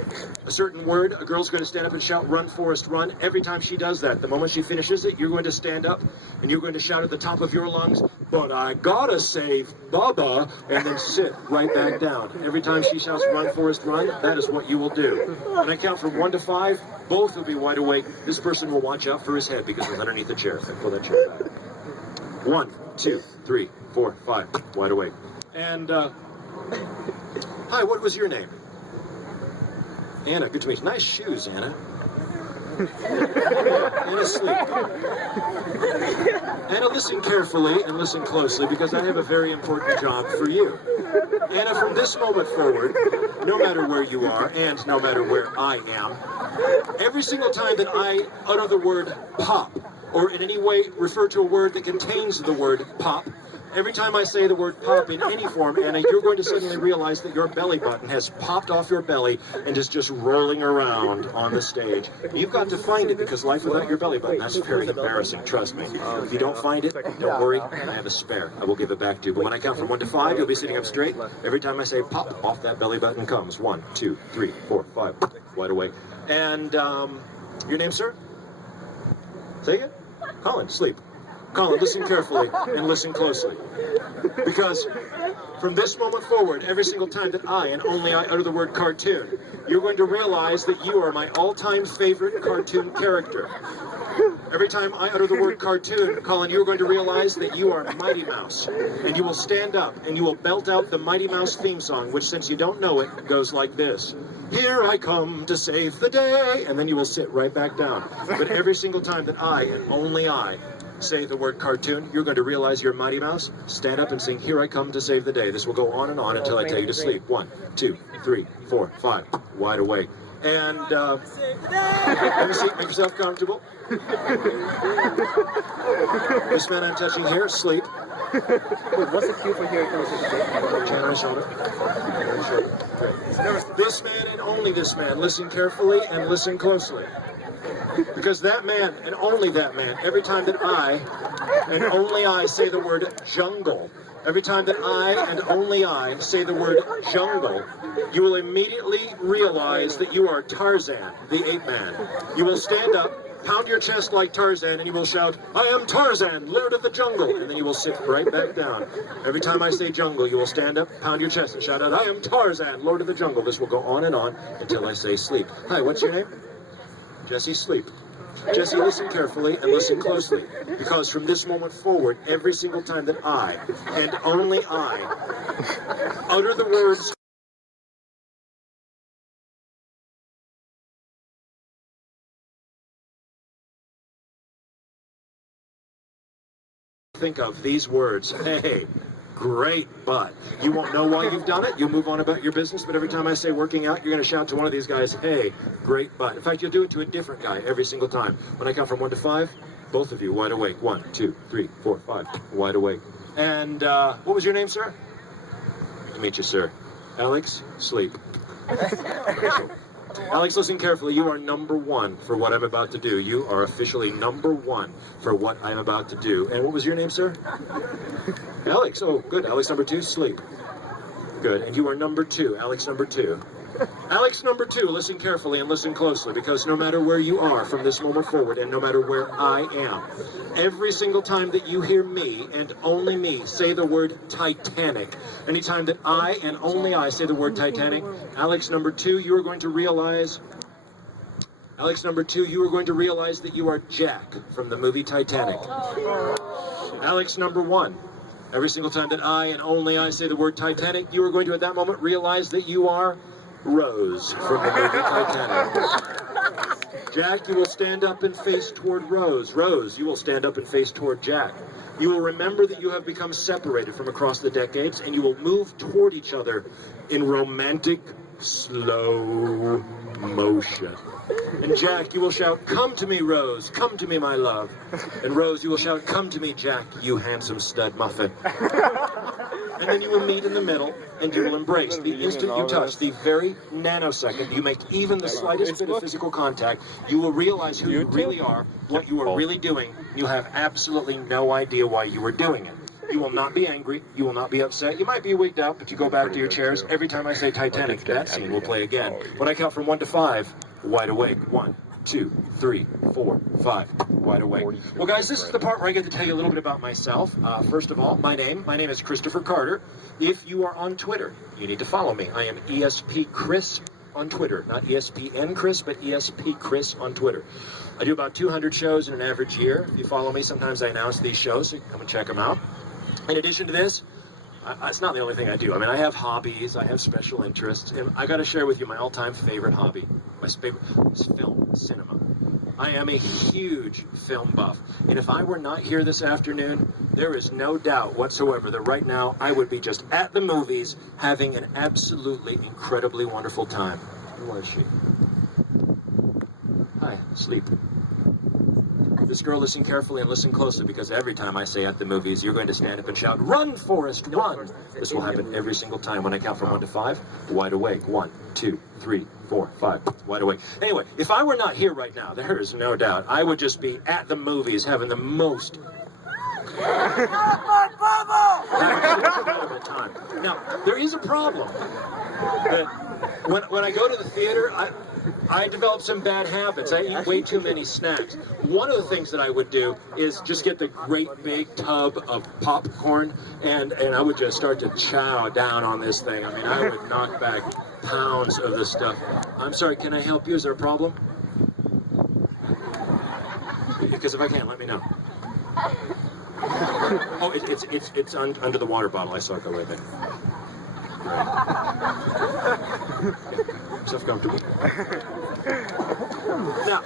a certain word, a girl's going to stand up and shout, "Run, Forrest, run." Every time she does that, the moment she finishes it, you're going to stand up and you're going to shout at the top of your lungs, "But I gotta save Bubba," and then sit right back down. Every time she shouts, "Run, Forrest, run," that is what you will do. When I count from 1 to 5, both will be wide awake. This person will watch out for his head because it's underneath the chair. I pull that chair back. 1, 2, 3, 4, 5, wide awake. And, hi, what was your name? Anna, good to meet you. Nice shoes, Anna. Anna, sleep. Anna, listen carefully and listen closely because I have a very important job for you. Anna, from this moment forward, no matter where you are and no matter where I am, every single time that I utter the word pop, or in any way refer to a word that contains the word pop, every time I say the word pop in any form, Anna, you're going to suddenly realize that your belly button has popped off your belly and is just rolling around on the stage. You've got to find it because life without your belly button, that's very embarrassing, trust me. If you don't find it, don't worry, I have a spare. I will give it back to you. But when I count from 1 to 5, you'll be sitting up straight. Every time I say pop, off that belly button comes. 1, 2, 3, 4, 5, wide awake. And your name, sir? Say it? Colin, sleep. Colin, listen carefully and listen closely. Because from this moment forward, every single time that I and only I utter the word cartoon, you're going to realize that you are my all-time favorite cartoon character. Every time I utter the word cartoon, Colin, you're going to realize that you are Mighty Mouse. And you will stand up and you will belt out the Mighty Mouse theme song, which, since you don't know it, goes like this. Here I come to save the day. And then you will sit right back down. But every single time that I and only I say the word cartoon, you're going to realize you're Mighty Mouse. Stand up and sing, here I come to save the day. This will go on and on until I tell you to sleep. 1, 2, 3, 4, 5. Wide awake. And have a seat, make yourself comfortable. This man I'm touching here, sleep. Wait, what's the cue for here? Chin on his shoulder. This man and only this man, listen carefully and listen closely. Because that man and only that man, every time that I and only I say the word jungle, every time that I and only I say the word jungle, you will immediately realize that you are Tarzan, the ape man. You will stand up, pound your chest like Tarzan, and you will shout, I am Tarzan, Lord of the Jungle, and then you will sit right back down. Every time I say jungle, you will stand up, pound your chest, and shout out, I am Tarzan, Lord of the Jungle. This will go on and on until I say sleep. Hi, what's your name? Jesse, sleep. Jesse, listen carefully and listen closely, because from this moment forward, every single time that I, and only I, utter the words think of these words, hey, great butt. You won't know why you've done it. You'll move on about your business, but every time I say working out, you're going to shout to one of these guys, hey, great butt. In fact, you'll do it to a different guy every single time. When I count from 1 to 5, both of you wide awake. 1, 2, 3, 4, 5, wide awake. And what was your name, sir? Nice to meet you, sir. Alex, sleep. Alex, listen carefully. You are number 1 for what I'm about to do. You are officially number 1 for what I'm about to do. And what was your name, sir? Alex. Oh, good. Alex number 2, sleep. Good. And you are number 2. Alex number 2. Alex number 2, listen carefully and listen closely, because no matter where you are from this moment forward, and no matter where I am, every single time that you hear me and only me say the word Titanic, anytime that I and only I say the word Titanic, Alex number 2, you are going to realize, Alex number 2, you are going to realize that you are Jack from the movie Titanic. Alex number 1, every single time that I and only I say the word Titanic, you are going to at that moment realize that you are Rose from the movie Titanic. Jack, you will stand up and face toward Rose. Rose, you will stand up and face toward Jack. You will remember that you have become separated from across the decades, and you will move toward each other in romantic, slow motion. And Jack, you will shout, come to me, Rose, come to me, my love. And Rose, you will shout, come to me, Jack, you handsome stud muffin. And then you will meet in the middle, and you will embrace. The instant you touch, the very nanosecond you make even the slightest bit of physical contact, you will realize who you really are, what you are really doing. You have absolutely no idea why you were doing it. You will not be angry. You will not be upset. You might be wigged out, but you go back to your chairs. Every time I say Titanic, that scene will play again. When I count from 1 to 5, wide awake. 1, 2, 3, 4, 5, wide awake. Well, guys, this is the part where I get to tell you a little bit about myself. First of all, my name is Christopher Carter. If you are on Twitter, you need to follow me. I am ESP Chris on Twitter. Not ESPN Chris, but ESP Chris on Twitter. I do about 200 shows in an average year. If you follow me, sometimes I announce these shows, so you can come and check them out. In addition to this, it's not the only thing I do. I mean, I have hobbies, I have special interests, and I got to share with you my all-time favorite hobby. My favorite is film, cinema. I am a huge film buff, and if I were not here this afternoon, there is no doubt whatsoever that right now I would be just at the movies having an absolutely incredibly wonderful time. Who was she? Hi, sleep. This girl, listen carefully and listen closely, because every time I say at the movies, you're going to stand up and shout, run, Forrest, run! This will happen every single time when I count from 1 to 5, wide awake. 1, 2, 3, 4, 5, wide awake. Anyway, if I were not here right now, there is no doubt I would just be at the movies having the most Having an incredible time. Now, there is a problem. That when I go to the theater, I develop some bad habits. I eat way too many snacks. One of the things that I would do is just get the great big tub of popcorn, and I would just start to chow down on this thing. I mean, I would knock back pounds of this stuff. I'm sorry, can I help you? Is there a problem? Because if I can, let me know. Oh, it's under the water bottle. I saw it go right there. Right. Yourself comfortable. Now,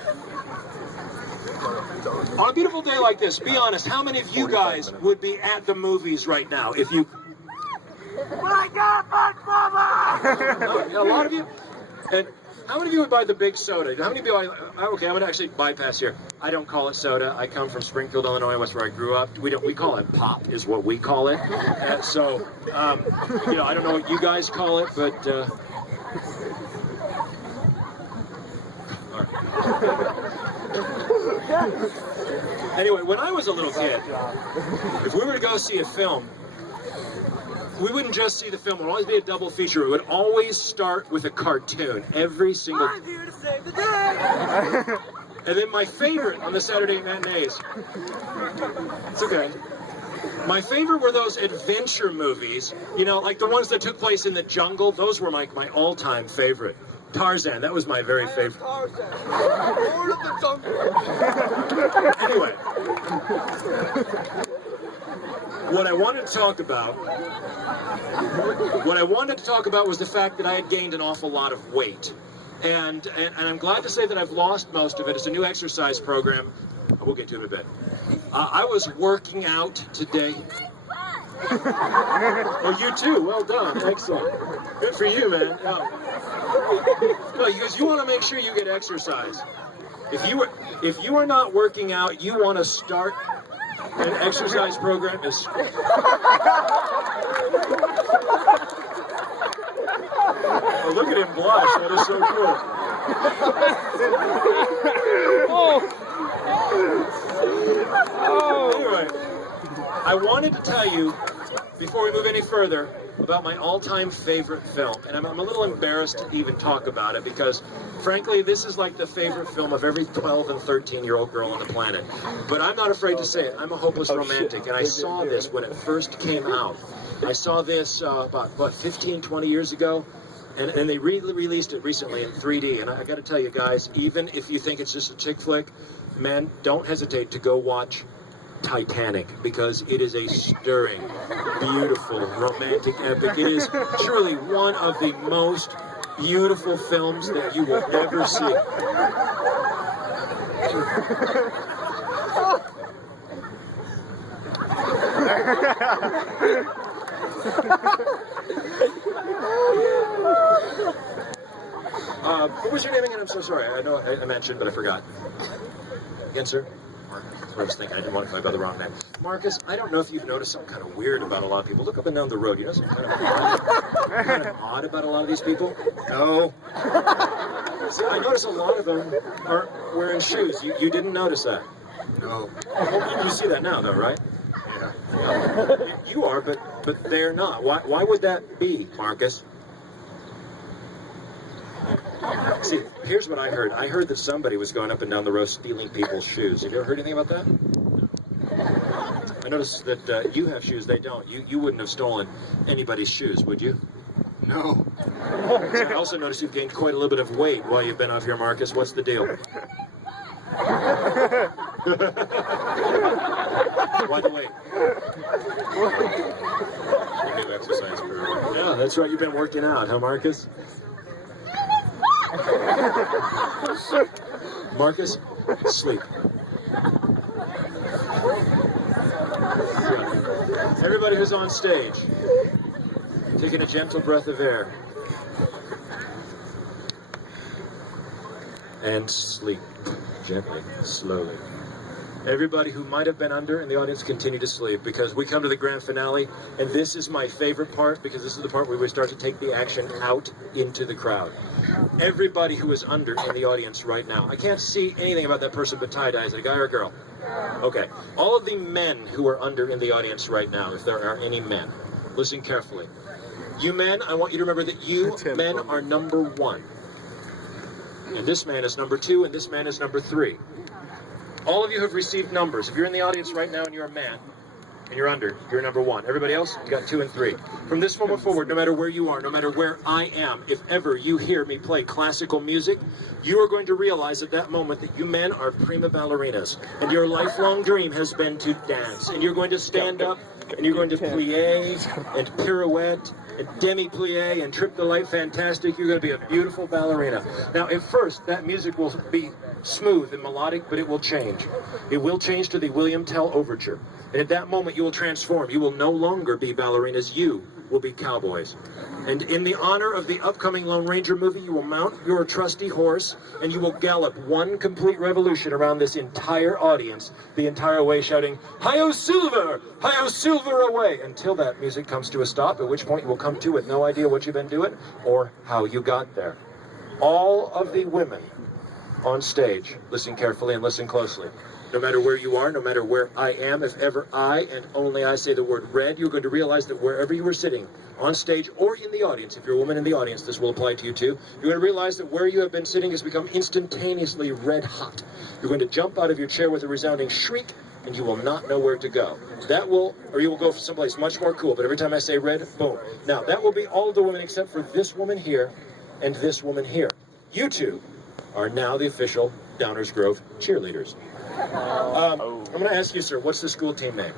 on a beautiful day like this, be honest, how many of you guys would be at the movies right now if you... My God, Mama! A lot of you? And how many of you would buy the big soda? How many of you... Okay, I'm going to actually bypass here. I don't call it soda. I come from Springfield, Illinois. That's where I grew up. We call it pop, is what we call it. And so, you know, I don't know what you guys call it, but... All right. Anyway, when I was a little kid, if we were to go see a film, we wouldn't just see the film. It would always be a double feature. It would always start with a cartoon. Every single... I'm here to save the day! And then my favorite on the Saturday matinees... It's okay. My favorite were those adventure movies, you know, like the ones that took place in the jungle. Those were my all-time favorite. Tarzan, that was my very favorite. Anyway, what I wanted to talk about was the fact that I had gained an awful lot of weight. And I'm glad to say that I've lost most of it. It's a new exercise program. We'll get to it in a bit. I was working out today. Oh, you too. Well done. Excellent. Good for you, man. No, because you want to make sure you get exercise. If you are not working out, you want to start an exercise program. Oh, look at him blush. That is so cool. Anyway, I wanted to tell you, before we move any further, about my all-time favorite film. And I'm a little embarrassed to even talk about it because, frankly, this is like the favorite film of every 12 and 13-year-old girl on the planet. But I'm not afraid to say it. I'm a hopeless romantic, and I saw this when it first came out. I saw this about, 15, 20 years ago, and they released it recently in 3D. And I got to tell you guys, even if you think it's just a chick flick, man, don't hesitate to go watch Titanic, because it is a stirring, beautiful, romantic epic. It is truly one of the most beautiful films that you will ever see. What was your name again? I'm so sorry. I know I mentioned, but I forgot. Again, sir? I was thinking I didn't want to call by the wrong name. Marcus, I don't know if you've noticed something kind of weird about a lot of people. Look up and down the road. You know something kind of odd about a lot of these people? No. See, I notice a lot of them are wearing shoes. You didn't notice that? No. Well, you see that now, though, right? Yeah. No. You are, but they're not. Why would that be, Marcus? See, here's what I heard. I heard that somebody was going up and down the road stealing people's shoes. Have you ever heard anything about that? I noticed that you have shoes, they don't. You wouldn't have stolen anybody's shoes, would you? No. See, I also noticed you've gained quite a little bit of weight while you've been off here, Marcus. What's the deal? Why the weight? New exercise program. Yeah, that's right. You've been working out, huh, Marcus? Marcus, sleep. Everybody who's on stage, taking a gentle breath of air. And sleep. Gently, slowly. Everybody who might have been under in the audience, continue to sleep, because we come to the grand finale, and this is my favorite part, because this is the part where we start to take the action out into the crowd. Everybody who is under in the audience right now, I can't see anything about that person but tie-dye. Is it a guy or a girl? Okay. All of the men who are under in the audience right now, if there are any men, listen carefully. You men, I want you to remember that you men are number 1. And this man is number 2, and this man is number 3. All of you have received numbers. If you're in the audience right now and you're a man, and you're under, you're number 1. Everybody else, you got 2 and 3. From this moment forward, no matter where you are, no matter where I am, if ever you hear me play classical music, you are going to realize at that moment that you men are prima ballerinas, and your lifelong dream has been to dance. And you're going to stand up, and you're going to plie, and pirouette, and demi-plie, and trip the light fantastic. You're going to be a beautiful ballerina. Now, at first, that music will be smooth and melodic, but it will change. It will change to the William Tell Overture. And at that moment, you will transform. You will no longer be ballerinas. You will be cowboys. And in the honor of the upcoming Lone Ranger movie, you will mount your trusty horse, and you will gallop one complete revolution around this entire audience, the entire way shouting, "Hi-yo Silver! Hi-yo Silver away!" until that music comes to a stop, at which point you will come to with no idea what you've been doing or how you got there. All of the women on stage, listen carefully and listen closely. No matter where you are, no matter where I am, if ever I and only I say the word red, you're going to realize that wherever you are sitting, on stage or in the audience, if you're a woman in the audience, this will apply to you too, you're going to realize that where you have been sitting has become instantaneously red hot. You're going to jump out of your chair with a resounding shriek, and you will not know where to go. That will, or you will go someplace much more cool, but every time I say red, boom. Now, that will be all of the women except for this woman here and this woman here. You two are now the official Downers Grove cheerleaders. I'm going to ask you, sir, what's the school team name?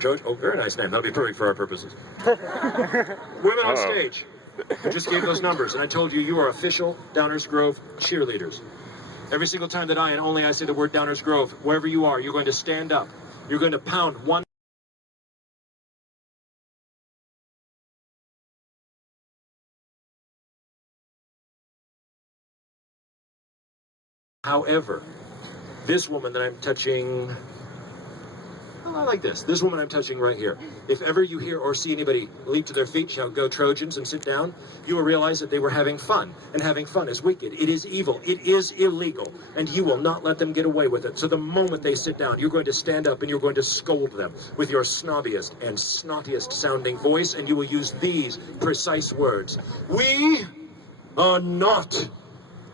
Trojan. Oh, very nice name. That'll be perfect for our purposes. Women on stage. I just gave those numbers, and I told you you are official Downers Grove cheerleaders. Every single time that I and only I say the word Downers Grove, wherever you are, you're going to stand up. You're going to pound one. However, this woman that I'm touching, well, I like this. This woman I'm touching right here. If ever you hear or see anybody leap to their feet, shout, "Go Trojans," and sit down, you will realize that they were having fun. And having fun is wicked. It is evil. It is illegal. And you will not let them get away with it. So the moment they sit down, you're going to stand up and you're going to scold them with your snobbiest and snottiest sounding voice, and you will use these precise words. "We are not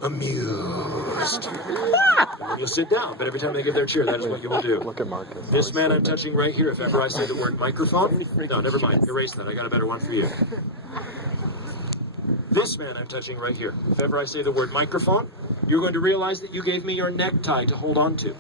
amused." And then you'll sit down, but every time they give their cheer, that is what you will do. Look at Marcus. This man I'm touching right here, if ever I say the word microphone, no, never mind, erase that, I got a better one for you. This man I'm touching right here, if ever I say the word microphone, you're going to realize that you gave me your necktie to hold on to.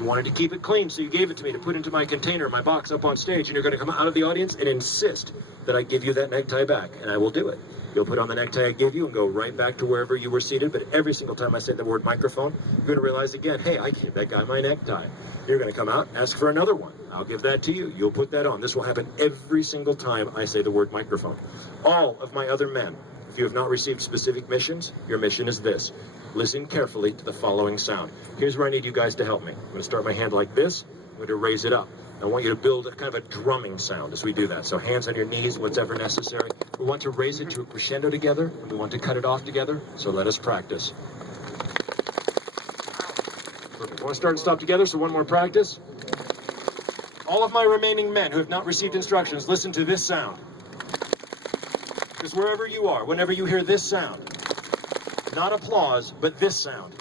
You wanted to keep it clean, so you gave it to me to put into my container, my box up on stage, and you're going to come out of the audience and insist that I give you that necktie back, and I will do it. You'll put on the necktie I give you and go right back to wherever you were seated, but every single time I say the word microphone, you're going to realize again, hey, I gave that guy my necktie. You're going to come out, ask for another one. I'll give that to you. You'll put that on. This will happen every single time I say the word microphone. All of my other men, if you have not received specific missions, your mission is this. Listen carefully to the following sound. Here's where I need you guys to help me. I'm going to start my hand like this. I'm going to raise it up. I want you to build a kind of a drumming sound as we do that. So hands on your knees, whatever necessary. We want to raise it to a crescendo together, and we want to cut it off together. So let us practice. Perfect. Want to start and stop together, so one more practice. All of my remaining men who have not received instructions, listen to this sound. Because wherever you are, whenever you hear this sound, not applause, but this sound,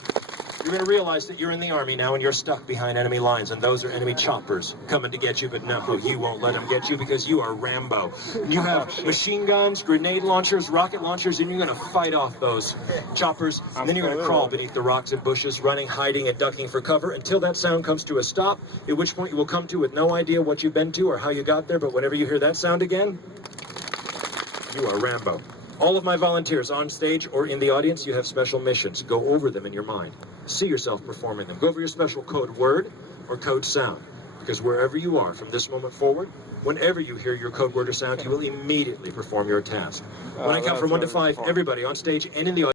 you're going to realize that you're in the army now and you're stuck behind enemy lines, and those are enemy choppers coming to get you, but no, you won't let them get you because you are Rambo. You have machine guns, grenade launchers, rocket launchers, and you're going to fight off those choppers, and then you're going to crawl beneath the rocks and bushes, running, hiding, and ducking for cover until that sound comes to a stop, at which point you will come to with no idea what you've been to or how you got there, but whenever you hear that sound again, you are Rambo. All of my volunteers on stage or in the audience, you have special missions. Go over them in your mind. See yourself performing them. Go over your special code word or code sound. Because wherever you are from this moment forward, whenever you hear your code word or sound, you will immediately perform your task. When I count from 1 to 5, everybody on stage and in the audience,